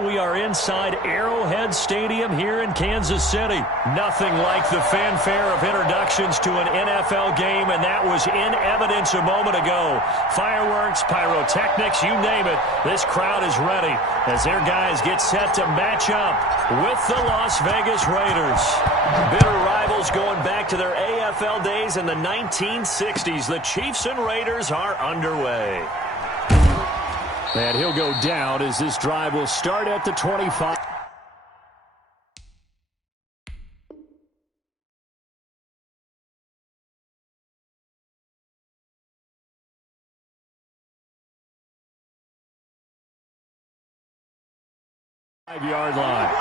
Well, we are inside Arrowhead Stadium here in Kansas City. Nothing like the fanfare of introductions to an NFL game, and that was in evidence a moment ago. Fireworks, pyrotechnics, you name it. This crowd is ready as their guys get set to match up with the Las Vegas Raiders. Bitter rivals going back to their AFL days in the 1960s. The Chiefs and Raiders are underway. And he'll go down as this drive will start at the 25. Five-yard line.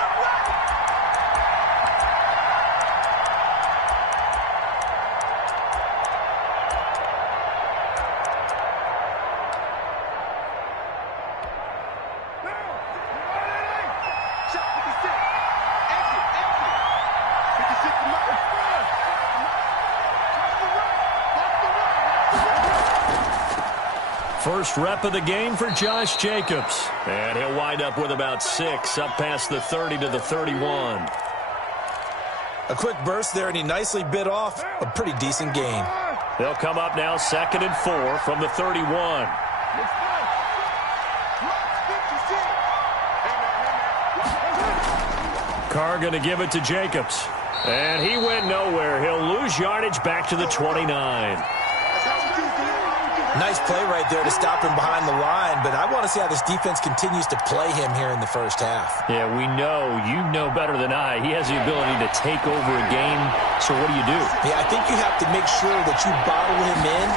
First rep of the game for Josh Jacobs. And he'll wind up with about 6, up past the 30 to the 31. A quick burst there, and he nicely bit off a pretty decent gain. They'll come up now 2nd and 4 from the 31. Carr going to give it to Jacobs. And he went nowhere. He'll lose yardage back to the 29. Nice play right there to stop him behind the line, but I want to see how this defense continues to play him here in the first half. Yeah, we know. You know better than I. He has the ability to take over a game, so what do you do? Yeah, I think you have to make sure that you bottle him in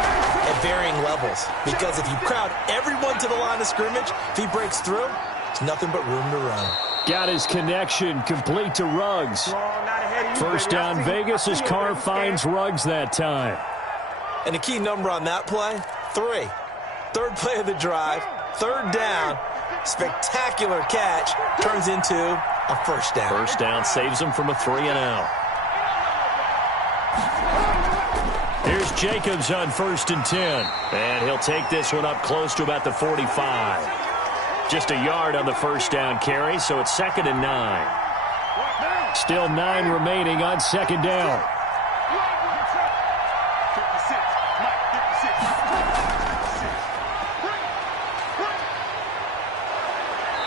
at varying levels, because if you crowd everyone to the line of scrimmage, if he breaks through, it's nothing but room to run. Got his connection complete to Ruggs. First down Vegas as Carr finds Ruggs that time. And the key number on that play, 3. Third play of the drive, 3rd down, spectacular catch, turns into a first down. First down saves him from a 3-and-out. Here's Jacobs on 1st and 10. And he'll take this one up close to about the 45. Just a yard on the first down carry, so it's 2nd and 9. Still 9 remaining on 2nd down.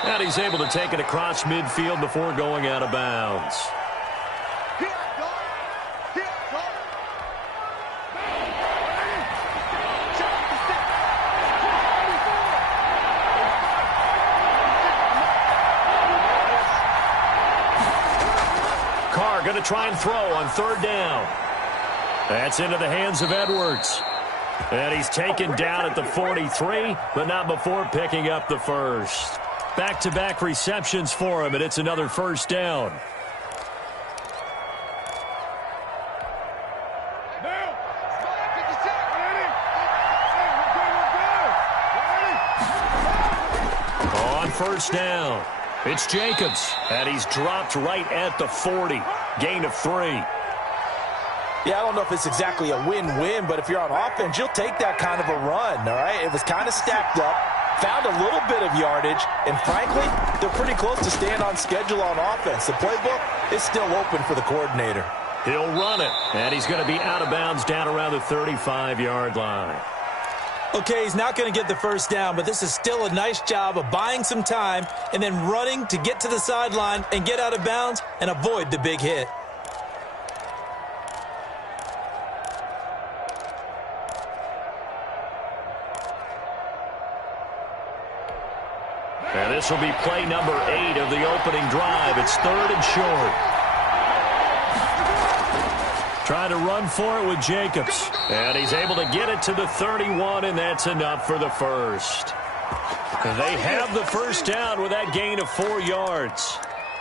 And he's able to take it across midfield before going out of bounds. Carr going to try and throw on 3rd down. That's into the hands of Edwards. And he's taken down at the 43, but not before picking up the first. Back-to-back receptions for him, and it's another first down. On 1st down, it's Jacobs, and he's dropped right at the 40. Gain of 3. Yeah, I don't know if it's exactly a win-win, but if you're on offense, you'll take that kind of a run, all right? It was kind of stacked up. Found a little bit of yardage, and frankly, they're pretty close to staying on schedule on offense. The playbook is still open for the coordinator. He'll run it, and he's going to be out of bounds down around the 35-yard line. Okay, he's not going to get the first down, but this is still a nice job of buying some time and then running to get to the sideline and get out of bounds and avoid the big hit. And this will be play number 8 of the opening drive. It's 3rd and short. Trying to run for it with Jacobs. And he's able to get it to the 31, and that's enough for the first. They have the first down with that gain of 4 yards.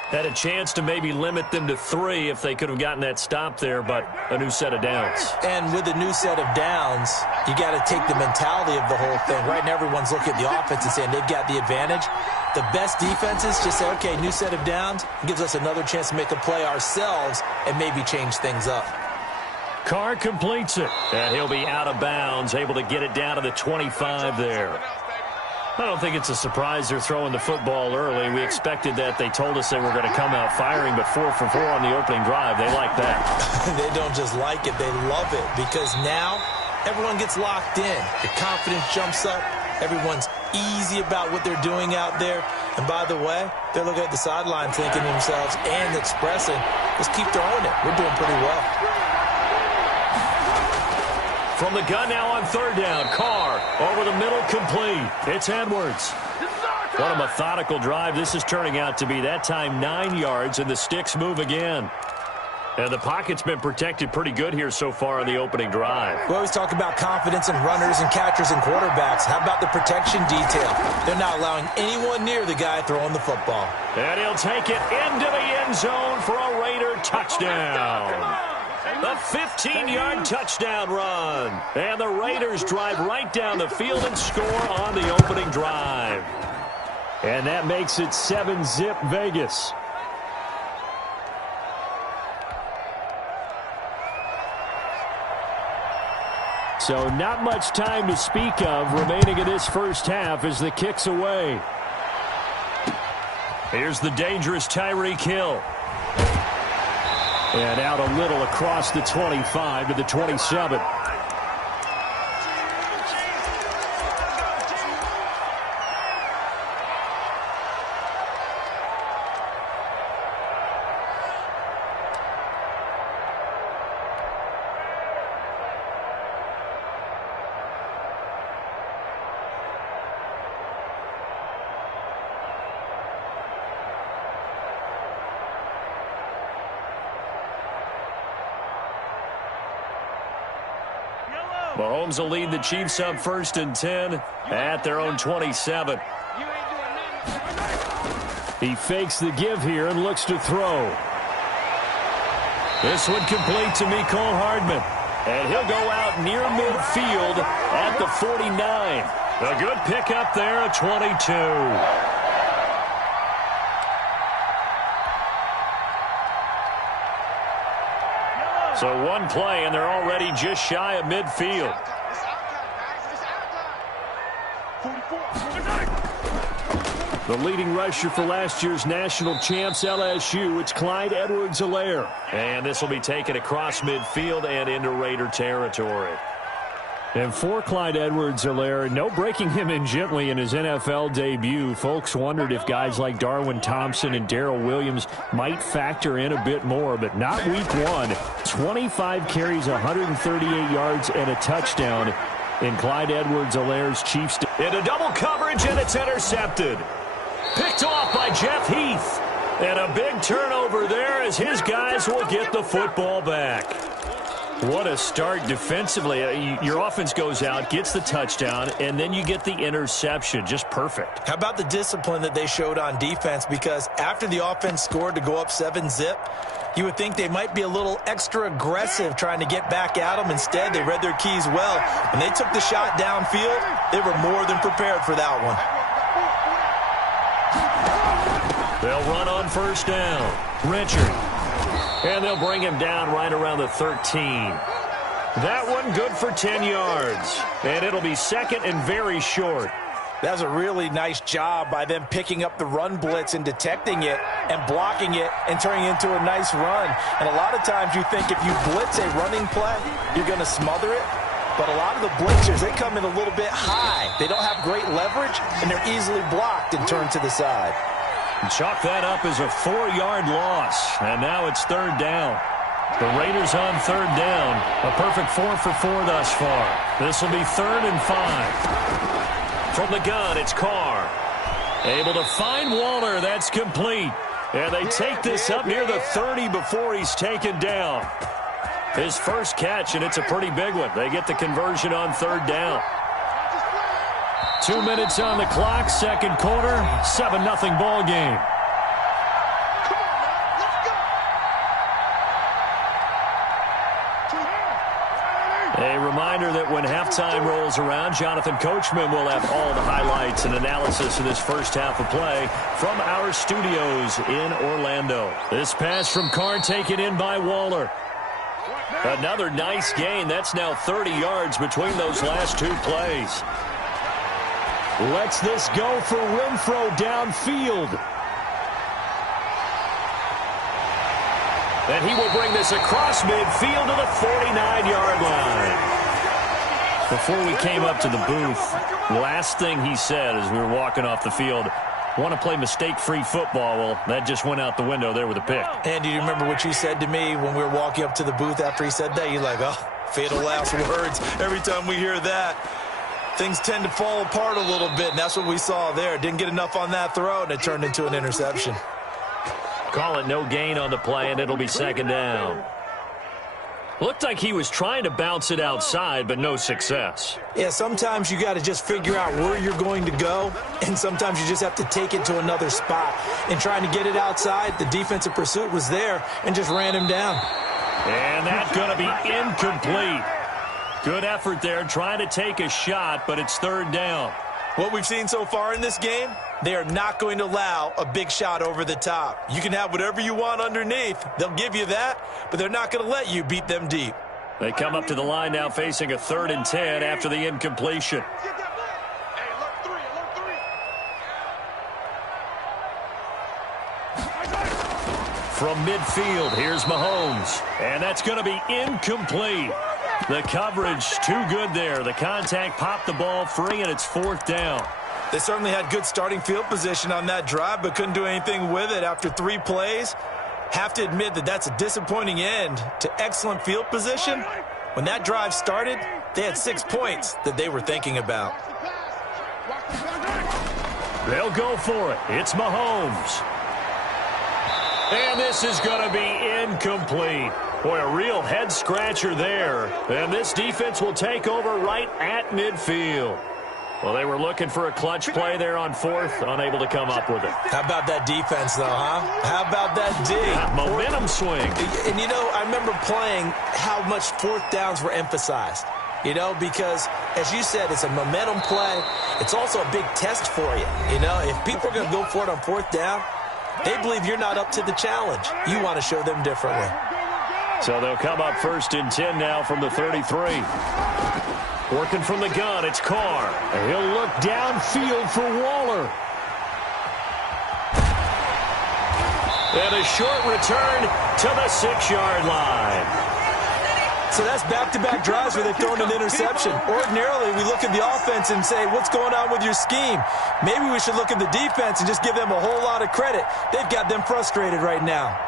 Had a chance to maybe limit them to 3 if they could have gotten that stop there, but a new set of downs. And with a new set of downs, you got to take the mentality of the whole thing. Right now, everyone's looking at the offense and saying they've got the advantage. The best defenses just say, okay, new set of downs. It gives us another chance to make a play ourselves and maybe change things up. Carr completes it, and he'll be out of bounds, able to get it down to the 25 there. I don't think it's a surprise they're throwing the football early. We expected that. They told us they were going to come out firing, but 4 for 4 on the opening drive. They like that. They don't just like it. They love it because now everyone gets locked in. The confidence jumps up. Everyone's easy about what they're doing out there. And by the way, they're looking at the sideline thinking to themselves and expressing, let's keep throwing it. We're doing pretty well. From the gun now on third down. Carr over the middle, complete. It's Edwards. What a methodical drive this is turning out to be. That time 9 yards, and the sticks move again. And the pocket's been protected pretty good here so far on the opening drive. We always talk about confidence in runners and catchers and quarterbacks. How about the protection detail? They're not allowing anyone near the guy throwing the football. And he'll take it into the end zone for a Raider touchdown. A 15-yard touchdown run. And the Raiders drive right down the field and score on the opening drive. And that makes it 7-zip Vegas. So not much time to speak of remaining in this first half as the kick's away. Here's the dangerous Tyreek Hill. And out a little across the 25 to the 27. Mahomes will lead the Chiefs up 1st and 10 at their own 27. He fakes the give here and looks to throw. This one complete to Mecole Hardman. And he'll go out near midfield at the 49. A good pickup there at 22. So one play, and they're already just shy of midfield. The leading rusher for last year's national champs, LSU, it's Clyde Edwards-Helaire. And this will be taken across midfield and into Raider territory. And for Clyde Edwards-Helaire, no breaking him in gently in his NFL debut. Folks wondered if guys like Darwin Thompson and Darrell Williams might factor in a bit more, but not week one. 25 carries, 138 yards, and a touchdown in Clyde Edwards-Helaire's Chiefs. Into double coverage, and it's intercepted. Picked off by Jeff Heath. And a big turnover there as his guys will get the football back. What a start defensively. Your offense goes out, gets the touchdown, and then you get the interception. Just perfect. How about the discipline that they showed on defense? Because after the offense scored to go up 7-zip, you would think they might be a little extra aggressive trying to get back at them. Instead, they read their keys well. When they took the shot downfield, they were more than prepared for that one. They'll run on first down. Richard. And they'll bring him down right around the 13. That one good for 10 yards. And it'll be second and very short. That was a really nice job by them picking up the run blitz and detecting it and blocking it and turning it into a nice run. And a lot of times you think if you blitz a running play, you're going to smother it. But a lot of the blitzers, they come in a little bit high. They don't have great leverage, and they're easily blocked and turned to the side. Chalk that up as a 4-yard loss. And now it's third down. The Raiders on third down. A perfect 4 for 4 thus far. This will be 3rd and 5. From the gun, it's Carr. Able to find Waller. That's complete. And they take this up near the 30 before he's taken down. His first catch, and it's a pretty big one. They get the conversion on third down. 2 minutes on the clock, second quarter, 7-0 ball game. A reminder that when halftime rolls around, Jonathan Coachman will have all the highlights and analysis of this first half of play from our studios in Orlando. This pass from Carr taken in by Waller. Another nice gain. That's now 30 yards between those last two plays. Lets this go for Renfro downfield. And he will bring this across midfield to the 49-yard line. Before we came up to the booth, last thing he said as we were walking off the field, want to play mistake-free football. Well, that just went out the window there with a pick. And do you remember what you said to me when we were walking up to the booth after he said that? You're like, oh, fatal last words. Every time we hear that, things tend to fall apart a little bit, and that's what we saw there. Didn't get enough on that throw, and it turned into an interception. Call it no gain on the play, and it'll be second down. Looked like he was trying to bounce it outside, but no success. Yeah, sometimes you got to just figure out where you're going to go, and sometimes you just have to take it to another spot. And trying to get it outside, the defensive pursuit was there and just ran him down. And that's going to be incomplete. Good effort there, trying to take a shot, but it's third down. What we've seen so far in this game, they are not going to allow a big shot over the top. You can have whatever you want underneath. They'll give you that, but they're not going to let you beat them deep. They come up to the line now facing a 3rd and 10 after the incompletion. From midfield, here's Mahomes. And that's going to be incomplete. The coverage too good there. The contact popped the ball free, and it's 4th down. They certainly had good starting field position on that drive, but couldn't do anything with it after 3 plays. Have to admit that that's a disappointing end to excellent field position. When that drive started, they had 6 points that they were thinking about. They'll go for it. It's Mahomes. And this is going to be incomplete. Boy, a real head-scratcher there. And this defense will take over right at midfield. Well, they were looking for a clutch play there on 4th, unable to come up with it. How about that defense, though, huh? How about that D? That momentum swing. And, you know, I remember playing how much 4th downs were emphasized. You know, because, as you said, it's a momentum play. It's also a big test for you. You know, if people are going to go for it on 4th down, they believe you're not up to the challenge. You want to show them differently. So they'll come up 1st and 10 now from the 33. Working from the gun, it's Carr. He'll look downfield for Waller. And a short return to the 6-yard line. So that's back-to-back drives where they've thrown an interception. Ordinarily, we look at the offense and say, what's going on with your scheme? Maybe we should look at the defense and just give them a whole lot of credit. They've got them frustrated right now.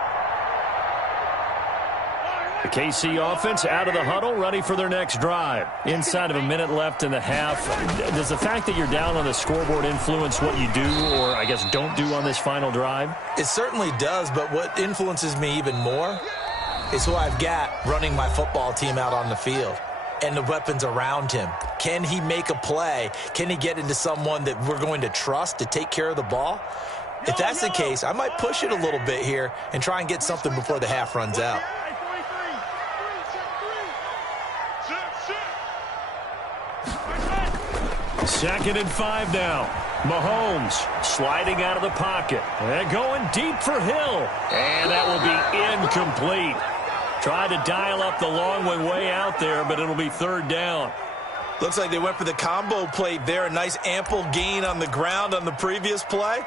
The KC offense out of the huddle, ready for their next drive. Inside of a minute left in the half, does the fact that you're down on the scoreboard influence what you do, or I guess don't do on this final drive? It certainly does, but what influences me even more is who I've got running my football team out on the field and the weapons around him. Can he make a play? Can he get into someone that we're going to trust to take care of the ball? If that's the case, I might push it a little bit here and try and get something before the half runs out. Second and 5 now. Mahomes sliding out of the pocket and going deep for Hill. And that will be incomplete. Tried to dial up the long one way out there, but it'll be 3rd down. Looks like they went for the combo play there. A nice ample gain on the ground on the previous play.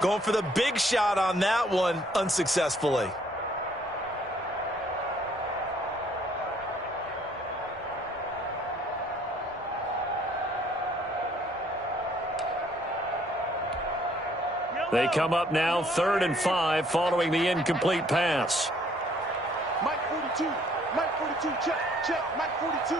Going for the big shot on that one unsuccessfully. They come up now 3rd and 5 following the incomplete pass. Mike 42, Mike 42, check, Mike 42.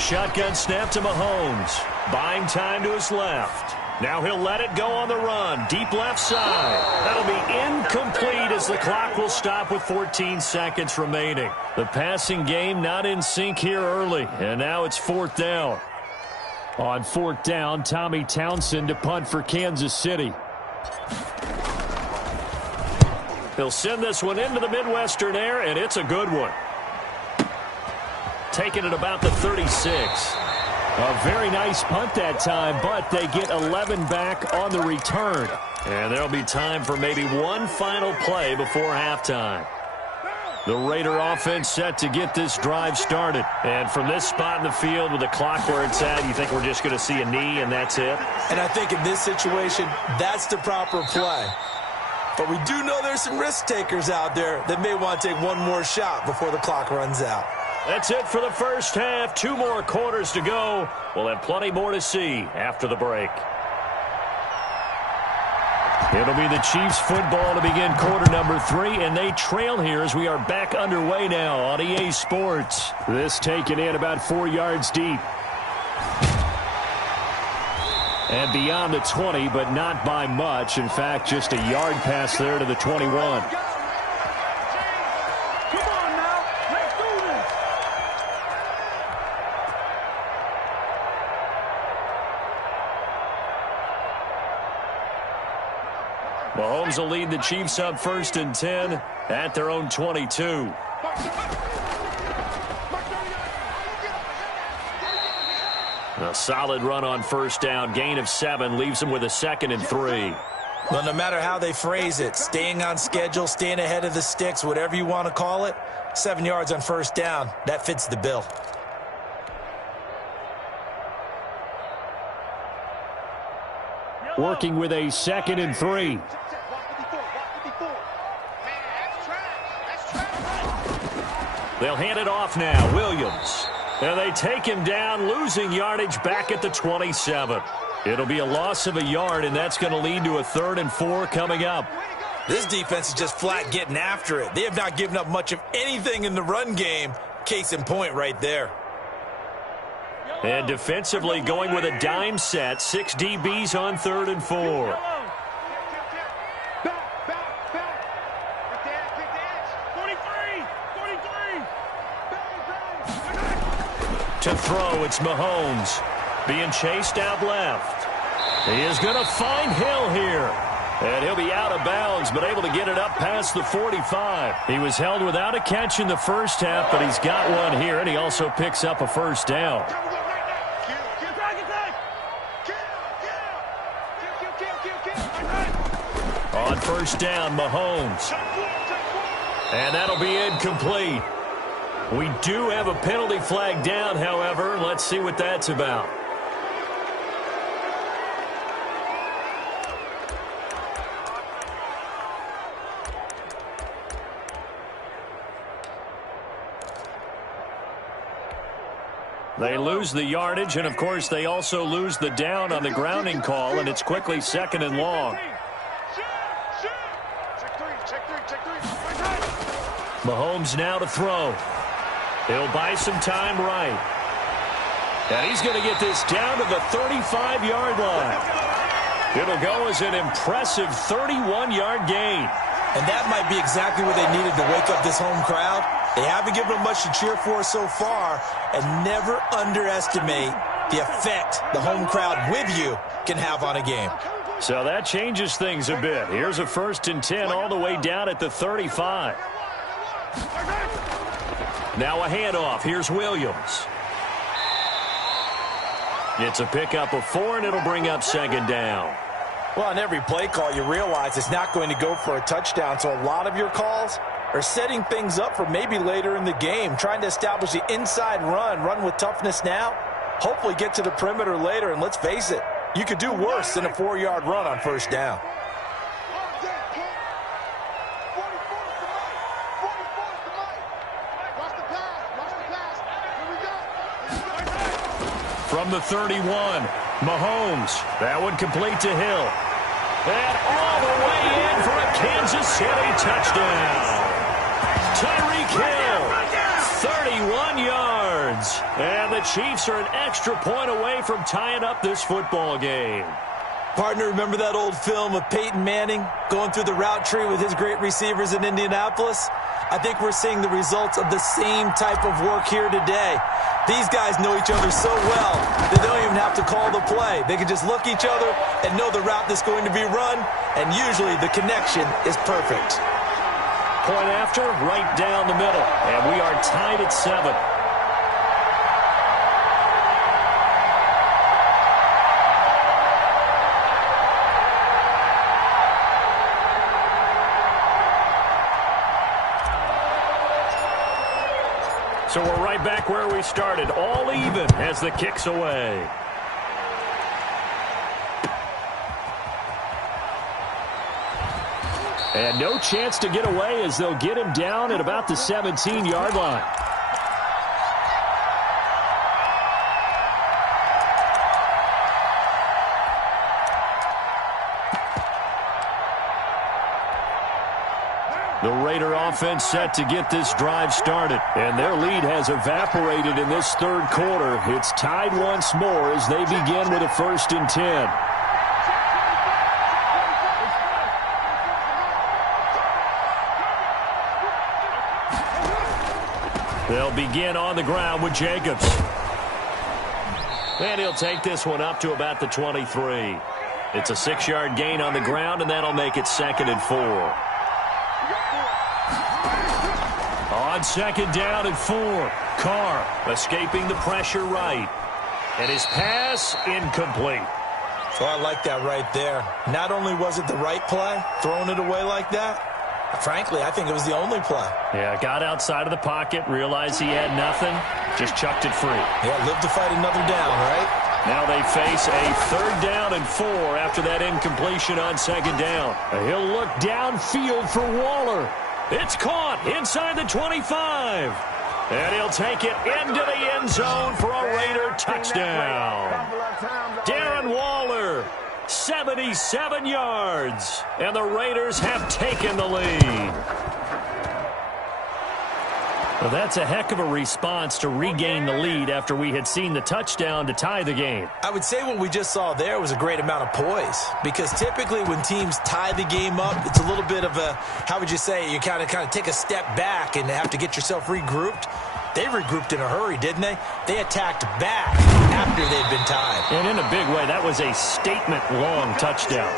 Shotgun snap to Mahomes. Buying time to his left. Now he'll let it go on the run. Deep left side. That'll be incomplete as the clock will stop with 14 seconds remaining. The passing game not in sync here early, and now it's 4th down. On 4th down, Tommy Townsend to punt for Kansas City. He'll send this one into the Midwestern air, and it's a good one. Taking it about the 36. A very nice punt that time, but they get 11 back on the return. And there'll be time for maybe one final play before halftime. The Raider offense set to get this drive started. And from this spot in the field with the clock where it's at, you think we're just going to see a knee and that's it? And I think in this situation, that's the proper play. But we do know there's some risk takers out there that may want to take one more shot before the clock runs out. That's it for the first half. 2 more quarters to go. We'll have plenty more to see after the break. It'll be the Chiefs football to begin quarter number 3, and they trail here as we are back underway now on EA Sports. This taken in about 4 yards deep. And beyond the 20, but not by much. In fact, just a yard pass there to the 21. Mahomes will lead the Chiefs up 1st and 10 at their own 22. A solid run on 1st down. Gain of 7 leaves them with a 2nd and 3. Well, no matter how they phrase it, staying on schedule, staying ahead of the sticks, whatever you want to call it, 7 yards on 1st down, that fits the bill. Working with a 2nd and 3. They'll hand it off now. Williams. And they take him down, losing yardage back at the 27. It'll be a loss of a yard, and that's going to lead to a 3rd and 4 coming up. This defense is just flat getting after it. They have not given up much of anything in the run game. Case in point right there. And defensively going with a dime set. 6 DBs on 3rd and 4. To throw, it's Mahomes. Being chased out left. He is going to find Hill here. And he'll be out of bounds, but able to get it up past the 45. He was held without a catch in the first half, but he's got one here, and he also picks up a 1st down. On 1st down, Mahomes. And that'll be incomplete. We do have a penalty flag down, however. Let's see what that's about. They lose the yardage, and, of course, they also lose the down on the grounding call, and it's quickly 2nd and long. Mahomes now to throw. He'll buy some time right. And he's going to get this down to the 35-yard line. It'll go as an impressive 31-yard gain. And that might be exactly what they needed to wake up this home crowd. They haven't given them much to cheer for so far, and never underestimate the effect the home crowd with you can have on a game. So that changes things a bit. Here's a 1st and 10 all the way down at the 35. Now a handoff. Here's Williams. It's a pickup of 4, and it'll bring up 2nd down. Well, on every play call, you realize it's not going to go for a touchdown, so a lot of your calls are setting things up for maybe later in the game, trying to establish the inside run with toughness now, hopefully get to the perimeter later, and let's face it, you could do worse than a 4-yard run on 1st down. From the 31, Mahomes. That one complete to Hill. And all the way in for a Kansas City touchdown. Tyreek Hill, 31 yards. And the Chiefs are an extra point away from tying up this football game. Partner, remember that old film of Peyton Manning going through the route tree with his great receivers in Indianapolis? I think we're seeing the results of the same type of work here today. These guys know each other so well that they don't even have to call the play. They can just look each other and know the route that's going to be run, and usually the connection is perfect. Point after, right down the middle, and we are tied at 7. So we're right back where we started, all even as the kick's away. And no chance to get away as they'll get him down at about the 17-yard line. The Raider offense set to get this drive started. And their lead has evaporated in this third quarter. It's tied once more as they begin with a 1st and 10. They'll begin on the ground with Jacobs. And he'll take this one up to about the 23. It's a 6-yard gain on the ground, and that'll make it 2nd and 4. On 2nd down and 4. Carr escaping the pressure right. And his pass incomplete. So I like that right there. Not only was it the right play, throwing it away like that, frankly, I think it was the only play. Yeah, got outside of the pocket, realized he had nothing, just chucked it free. Yeah, live to fight another down, right? Now they face a 3rd down and 4 after that incompletion on 2nd down. He'll look downfield for Waller. It's caught inside the 25. And he'll take it into the end zone for a Raider touchdown. Darren Waller, 77 yards. And the Raiders have taken the lead. Well, that's a heck of a response to regain the lead after we had seen the touchdown to tie the game. I would say what we just saw there was a great amount of poise, because typically when teams tie the game up, it's a little bit of a, how would you say, you kind of take a step back and have to get yourself regrouped. They regrouped in a hurry, didn't they? They attacked back after they'd been tied. And in a big way, that was a statement-long touchdown.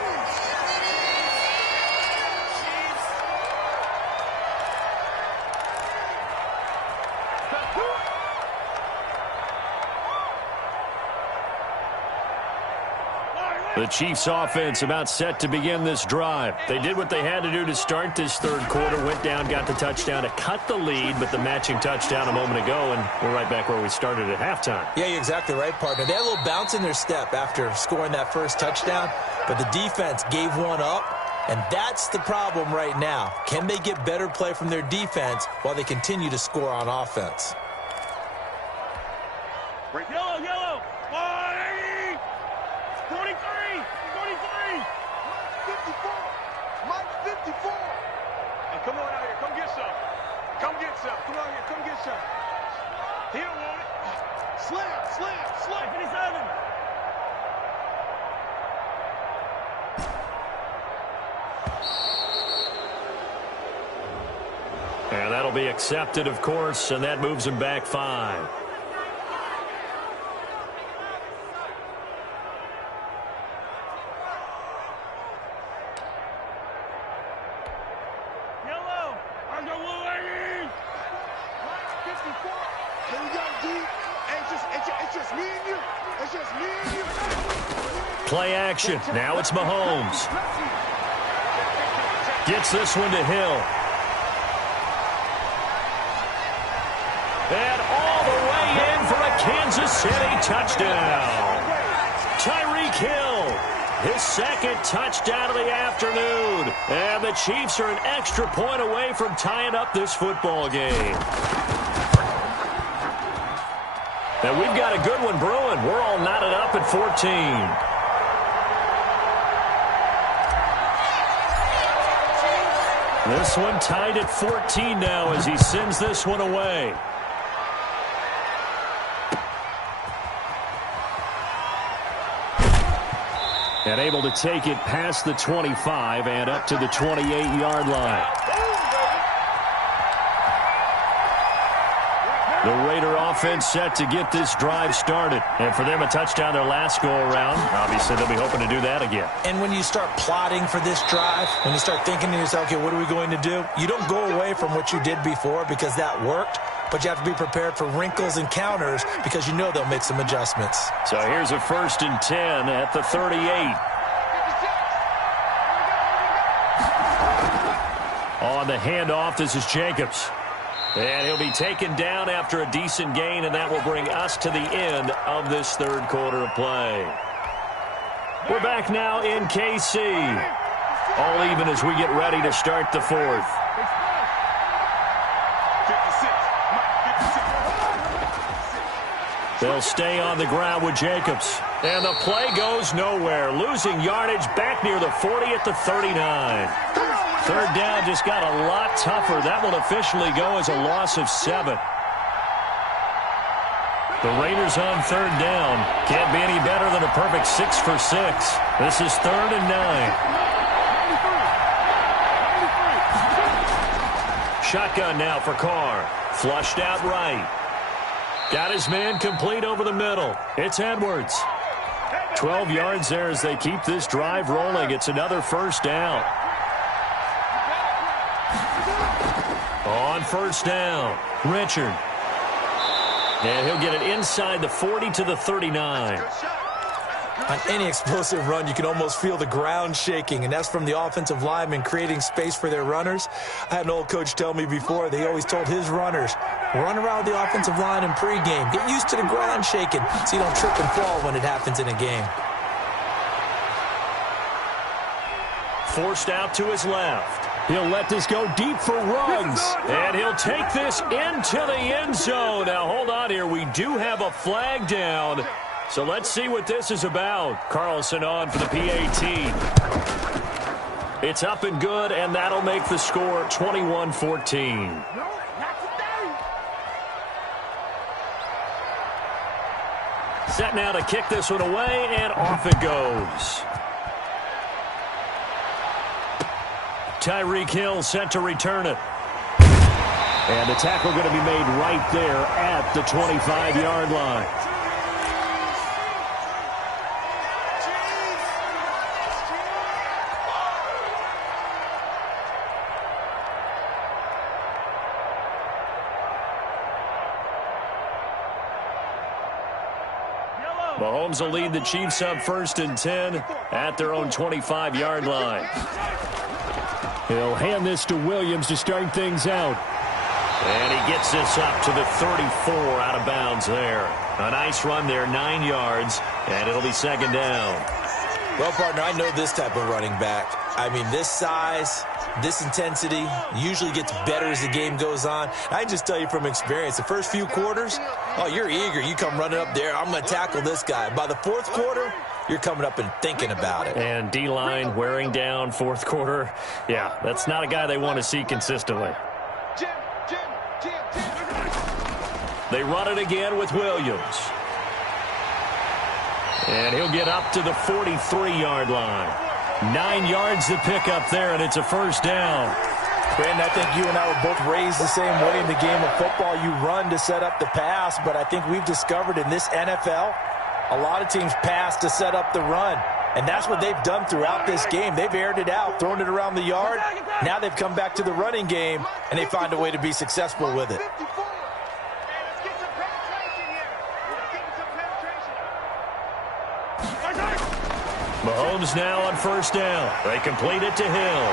The Chiefs offense about set to begin this drive. They did what they had to do to start this third quarter, went down, got the touchdown to cut the lead, but the matching touchdown a moment ago, and we're right back where we started at halftime. Yeah, you're exactly right, partner. They had a little bounce in their step after scoring that first touchdown, but the defense gave one up, and that's the problem right now. Can they get better play from their defense while they continue to score on offense? Yellow, yellow. 43, 54, Mike 54. Hey, come on out here, come get some. Come get some, come on here, come get some. He don't want it. Slam. 57. And that'll be accepted, of course, and that moves him back 5. Play action. Now it's Mahomes. Gets this one to Hill. And all the way in for a Kansas City touchdown. Tyreek Hill, his 2nd touchdown of the afternoon. And the Chiefs are an extra point away from tying up this football game. And we've got a good one brewing. We're all knotted up at 14. This one tied at 14 now as he sends this one away. And able to take it past the 25 and up to the 28-yard line. The Raider offense set to get this drive started. And for them, a touchdown their last go-around. Obviously, they'll be hoping to do that again. And when you start plotting for this drive, when you start thinking to yourself, okay, what are we going to do? You don't go away from what you did before because that worked, but you have to be prepared for wrinkles and counters because you know they'll make some adjustments. So here's a 1st and 10 at the 38. On the handoff, this is Jacobs. And he'll be taken down after a decent gain, and that will bring us to the end of this third quarter of play. We're back now in KC. All even as we get ready to start the fourth. They'll stay on the ground with Jacobs. And the play goes nowhere. Losing yardage back near the 40 at the 39. Third down just got a lot tougher. That will officially go as a loss of 7. The Raiders on third down. Can't be any better than a perfect 6 for 6. This is 3rd and 9. Shotgun now for Carr. Flushed out right. Got his man complete over the middle. It's Edwards. 12 yards there as they keep this drive rolling. It's another first down. On first down, Richard. And he'll get it inside the 40 to the 39. On any explosive run, you can almost feel the ground shaking, and that's from the offensive linemen creating space for their runners. I had an old coach tell me before, they always told his runners, run around the offensive line in pregame. Get used to the ground shaking so you don't trip and fall when it happens in a game. Forced out to his left. He'll let this go deep for Ruggs. And he'll take this into the end zone. Now, hold on here. We do have a flag down. So let's see what this is about. Carlson on for the PAT. It's up and good, and that'll make the score 21-14. Set now to kick this one away, and off it goes. Tyreek Hill set to return it. And the tackle going to be made right there at the 25-yard line. Mahomes will lead the Chiefs up 1st and 10 at their own 25-yard line. He'll hand this to Williams to start things out. And he gets this up to the 34 out of bounds there. A nice run there, 9 yards, and it'll be 2nd down. Well, partner, I know this type of running back. I mean, this size, this intensity usually gets better as the game goes on. I can just tell you from experience, the first few quarters, oh, you're eager. You come running up there, I'm going to tackle this guy. By the 4th quarter, you're coming up and thinking about it. And D-line wearing down 4th quarter. Yeah, that's not a guy they want to see consistently. They run it again with Williams. And he'll get up to the 43-yard line. 9 yards to pick up there, and it's a first down. Brandon, I think you and I were both raised the same way in the game of football. You run to set up the pass, but I think we've discovered in this NFL, a lot of teams pass to set up the run. And that's what they've done throughout this game. They've aired it out, thrown it around the yard. Now they've come back to the running game, and they find a way to be successful with it. Mahomes now on first down. They complete it to Hill.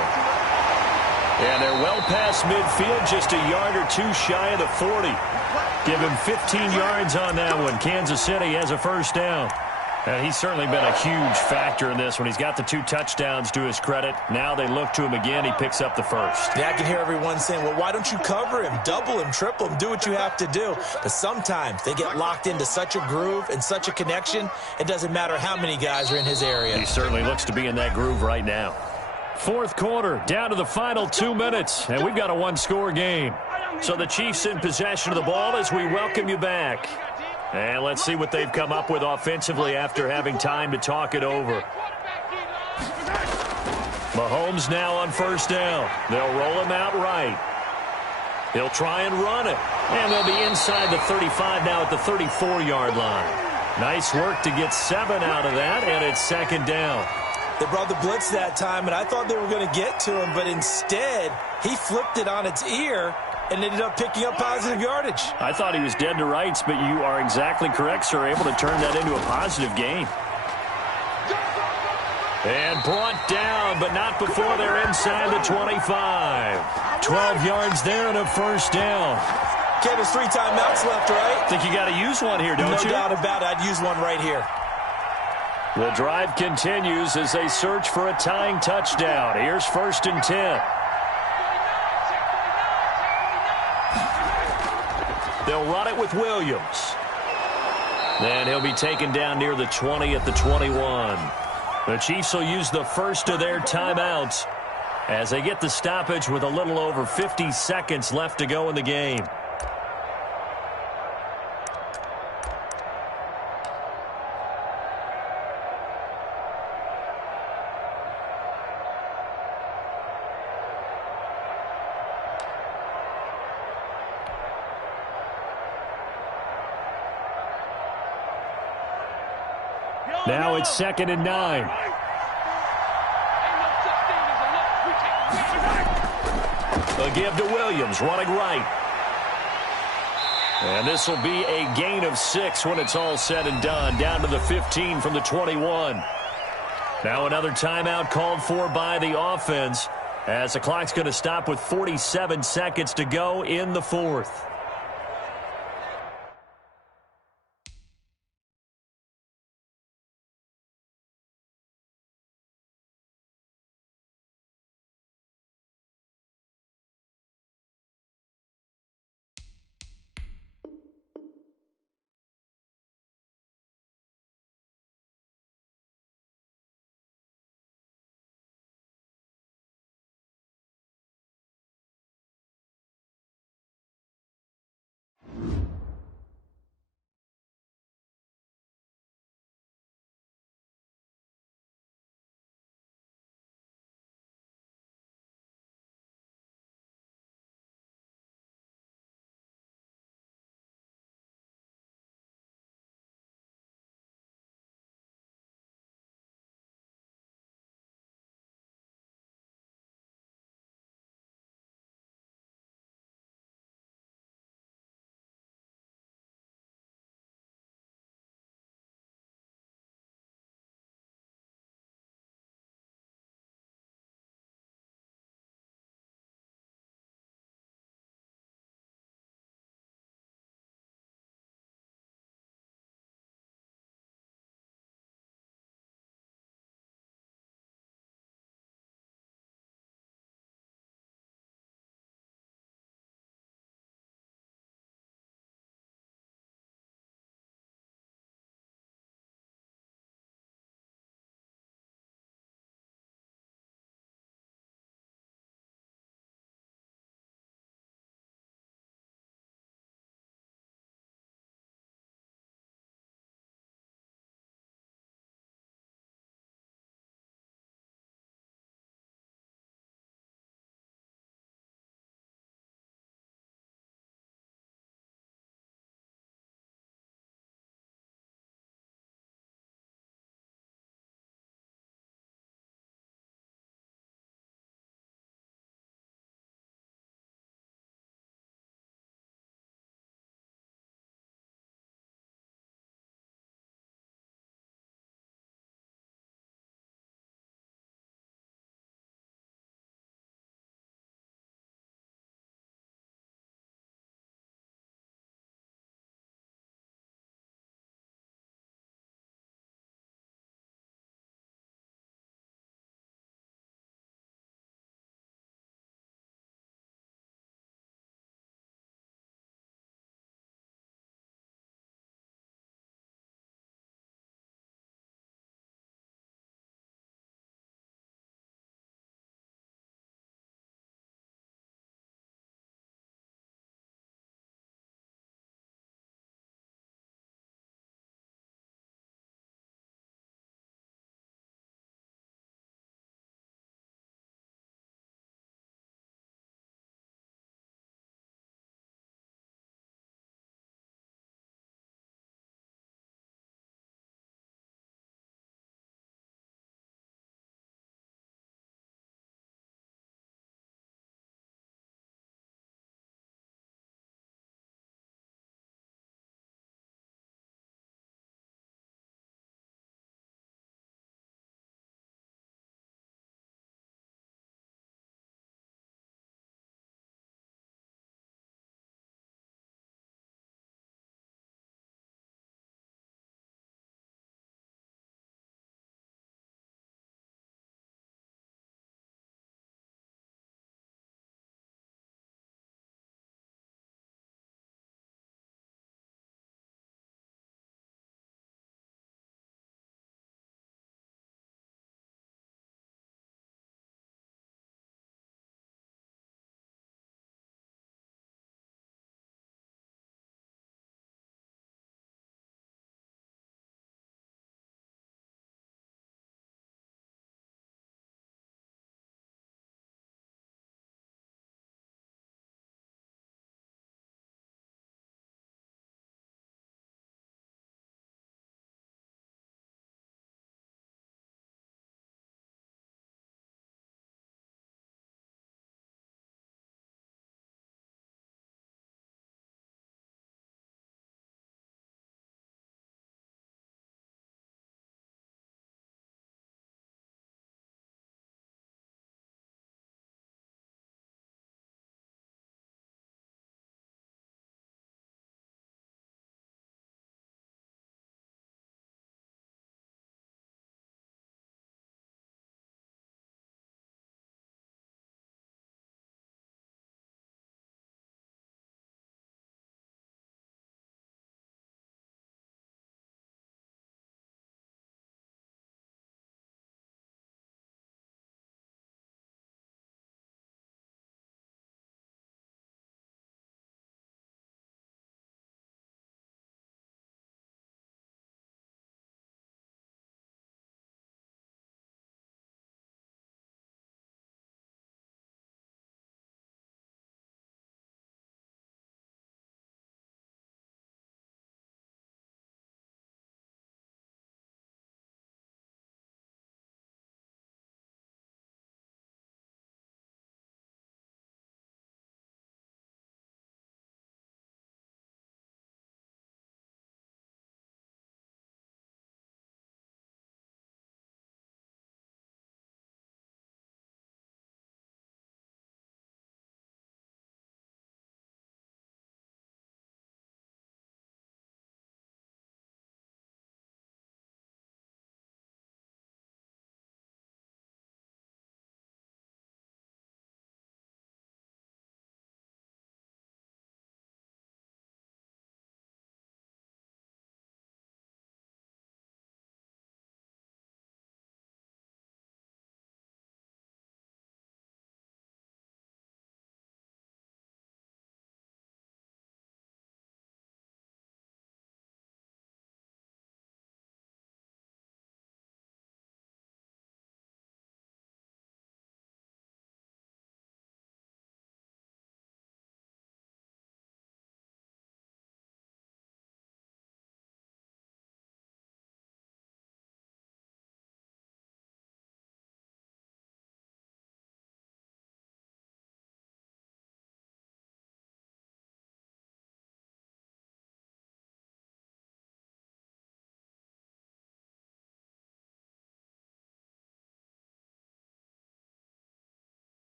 And they're well past midfield, just a yard or two shy of the 40. Give him 15 yards on that one. Kansas City has a first down. And he's certainly been a huge factor in this one. He's got the 2 touchdowns to his credit. Now they look to him again. He picks up the first. Yeah, I can hear everyone saying, well, why don't you cover him, double him, triple him, do what you have to do. But sometimes they get locked into such a groove and such a connection, it doesn't matter how many guys are in his area. He certainly looks to be in that groove right now. 4th quarter, down to the final 2 minutes, and we've got a 1-score game. So the Chiefs in possession of the ball as we welcome you back. And let's see what they've come up with offensively after having time to talk it over. Mahomes now on first down. They'll roll him out right. He'll try and run it. And they'll be inside the 35 now at the 34-yard line. Nice work to get 7 out of that, and it's 2nd down. They brought the blitz that time, and I thought they were going to get to him, but instead, he flipped it on its ear and ended up picking up positive yardage. I thought he was dead to rights, but you are exactly correct, sir. Able to turn that into a positive gain. And brought down, but but not before they're inside the 25. 12 yards there and a first down. Okay, there's 3 timeouts left, right? Think you got to use one here, don't you? No doubt about it. I'd use one right here. The drive continues as they search for a tying touchdown. Here's 1st and 10. They'll run it with Williams. Then he'll be taken down near the 20 at the 21. The Chiefs will use the first of their timeouts as they get the stoppage with a little over 50 seconds left to go in the game. Now it's 2nd and 9. A give to Williams, running right. And this will be a gain of 6 when it's all said and done, down to the 15 from the 21. Now another timeout called for by the offense as the clock's going to stop with 47 seconds to go in the 4th.